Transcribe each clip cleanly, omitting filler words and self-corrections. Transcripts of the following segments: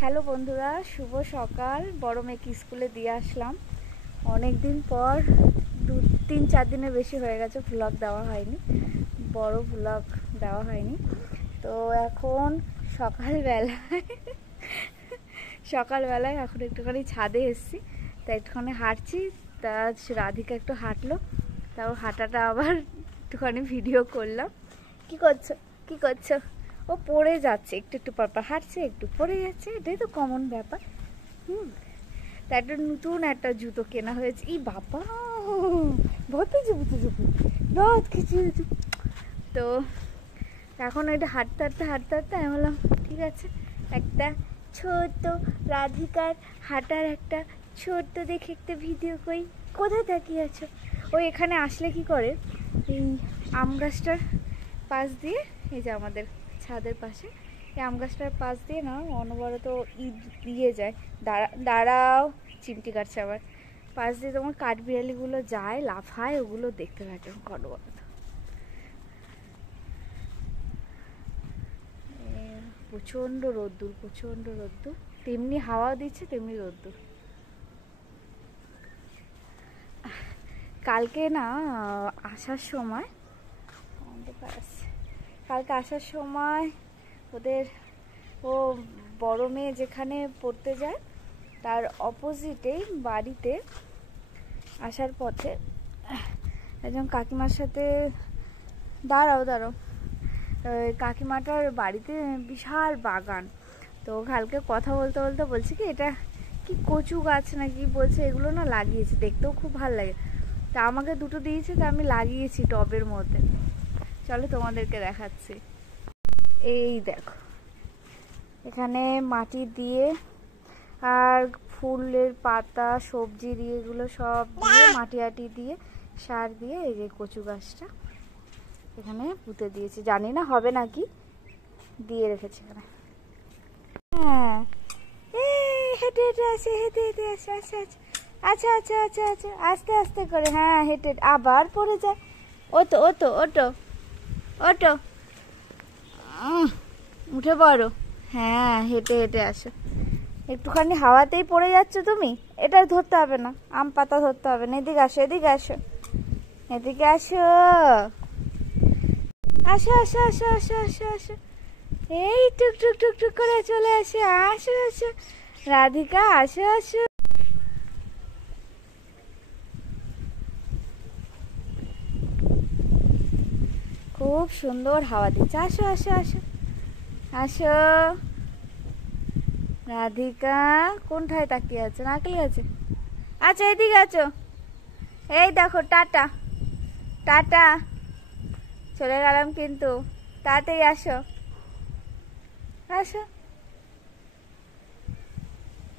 Hello বন্ধুরা, শুভ সকাল। বড় মেয়েকে স্কুলে দিয়ে আসলাম। অনেক দিন পর 2-3-4 দিনের বেশি হয়ে গেছে ভ্লগ দেওয়া হয়নি, বড় ভ্লগ দেওয়া হয়নি। তো এখন সকালবেলায় এখন একটুখানি ছাদে এসেছি, তা একটুখানি হাঁটছি। তা রাধিকা একটু হাঁটলো, তাও হাঁটাটা আবার একটুখানি ভিডিও করলাম। কি করছো কি করছো? ও পড়ে যাচ্ছে, একটু একটু পরপর হাঁটছে, একটু পড়ে যাচ্ছে, এটাই তো কমন ব্যাপার। তা একটা নতুন একটা জুতো কেনা হয়েছে। ই বাবা, ভর্তি জুতো রাত খিচিয়ে। তো এখন ওইটা হাঁটতে আমি বললাম ঠিক আছে, একটা ছোট্ট রাধিকার হাঁটার একটা ছোট্ট দেখে একটা ভিডিও করি। কোথায় তাকিয়ে আছো? ওই এখানে আসলে কি করে, এই আম গাছটার পাশ দিয়ে, এই যে আমাদের ছাদের পাশে এই আম গাছটার পাশ দিয়ে না অনবরত দিয়ে যায়। দাঁড়াও, চিমটি কাটছে আবার। পাশ দিয়ে তোমার কাঠবিড়ালিগুলো যায়, লাফায়, ওগুলো দেখতে থাকে অনবরত। প্রচণ্ড রোদ্দুর, তেমনি হাওয়া দিচ্ছে তেমনি রোদ্দুর। কালকে না আসার সময় ওদের ও বড় মেয়ে যেখানে পড়তে যায় তার অপোজিটেই বাড়িতে আসার পথে একজন কাকিমার সাথে দাঁড়াও কাকিমাটার বাড়িতে বিশাল বাগান। তো কালকে কথা বলতে বলতে বলছে কি এটা কি কচু গাছ নাকি, বলছে এগুলো না লাগিয়েছে, দেখতেও খুব ভালো লাগে। তা আমাকে দুটো দিয়েছে, তা আমি লাগিয়েছি টবের মধ্যে। চলো তোমাদেরকে দেখাচ্ছি। এই দেখো, এখানে মাটি দিয়ে আর ফুলের পাতা, সবজি দিয়ে, এগুলো সব দিয়ে মাটি দিয়ে সার দিয়ে এই যে কচু গাছটা এখানে পুঁতে দিয়েছি। জানি না হবে নাকি, দিয়ে রেখেছি এখানে। হ্যাঁ, হেঁটে আসে। আচ্ছা, আস্তে আস্তে করে। হ্যাঁ, হেঁটে আবার পড়ে যায়। ওটো উঠে পড়ো। হ্যাঁ, হেঁটে আসো। একটুখানি হাওয়াতেই পড়ে যাচ্ছ তুমি, এটা ধরতে হবে না, আম পাতা ধরতে হবে না। এদিকে আসো আসো। এই টুক করে চলে আসো। রাধিকা, আসো। খুব সুন্দর হাওয়া দিচ্ছে। আসো। রাধিকা কোনটায় তাকিয়ে আছে? নারকেল গাছে। আচ্ছা, এদিকে আছো। এই দেখো, টাটা। চলে গেলাম কিন্তু, তাড়াতাড়ি আসো।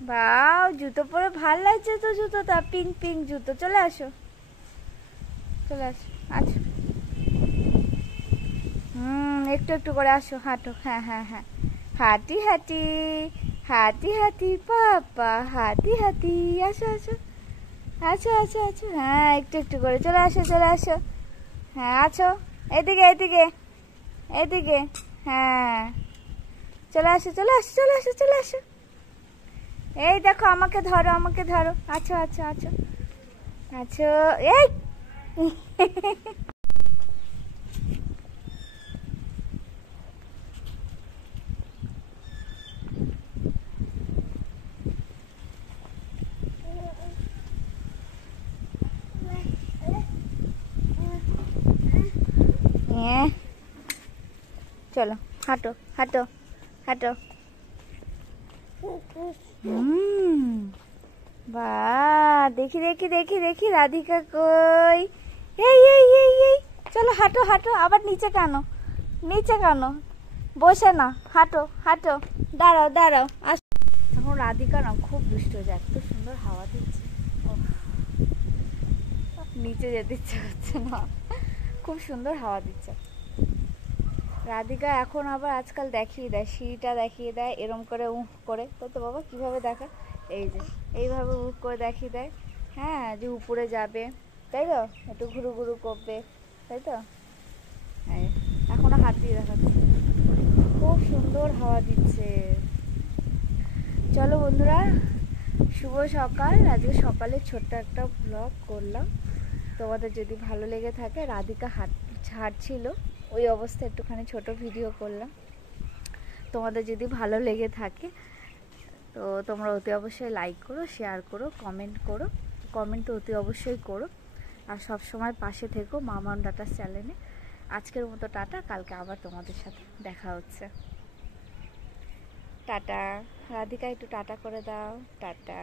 বাও, জুতো পরে ভাল লাগছে তো, জুতোটা পিঙ্ক জুতো। চলে আসো। আচ্ছা, একটু করে আসো, হাঁটো। হ্যাঁ, হাঁটি পাপা, হাঁটি। আসো। হ্যাঁ, একটু করে চলে আসো। হ্যাঁ, আছো। এদিকে। হ্যাঁ, চলে আসো। এই দেখো, আমাকে ধরো। আছো। এই চলো, হাঁটো। বাহ, দেখি রাধিকা কই। এই চলো, হাঁটো। আবার নিচে কেন? বসে না, হাঁটো। দাঁড়াও। এখন রাধিকা না খুব দুষ্ট হয়ে যায়, এত সুন্দর হাওয়া দিচ্ছে, নিচে যেতে ইচ্ছে করছে না, খুব সুন্দর হাওয়া দিচ্ছে। রাধিকা এখন আবার আজকাল দেখিয়ে দেয়, সিঁড়িটা দেখিয়ে দেয় এরম করে উঁফ করে। তাই তো বাবা, কিভাবে দেখা? এই যে এইভাবে উঁফ করে দেখিয়ে দেয়। হ্যাঁ, যে উপরে যাবে, তাই তো, একটু ঘুরু করবে, তাই তো। এখনো হাত দিয়ে দেখাচ্ছে। খুব সুন্দর হাওয়া দিচ্ছে। চলো বন্ধুরা, শুভ সকাল। আজকে সকালে ছোট্ট একটা ব্লগ করলাম। তোমাদের যদি ভালো লেগে থাকে, রাধিকা হাঁটছিল ওই অবস্থায় একটুখানি ছোট ভিডিও করলাম। তোমাদের যদি ভালো লেগে থাকে তো তোমরা অতি অবশ্যই লাইক করো, শেয়ার করো, কমেন্ট তো অতি অবশ্যই করো। আর সব সময় পাশে থেকো মামাম ডাটাস চ্যানেলে। আজকের মতো টাটা, কালকে আবার তোমাদের সাথে দেখা হচ্ছে। টাটা। রাধিকা একটু টাটা করে দাও। টাটা।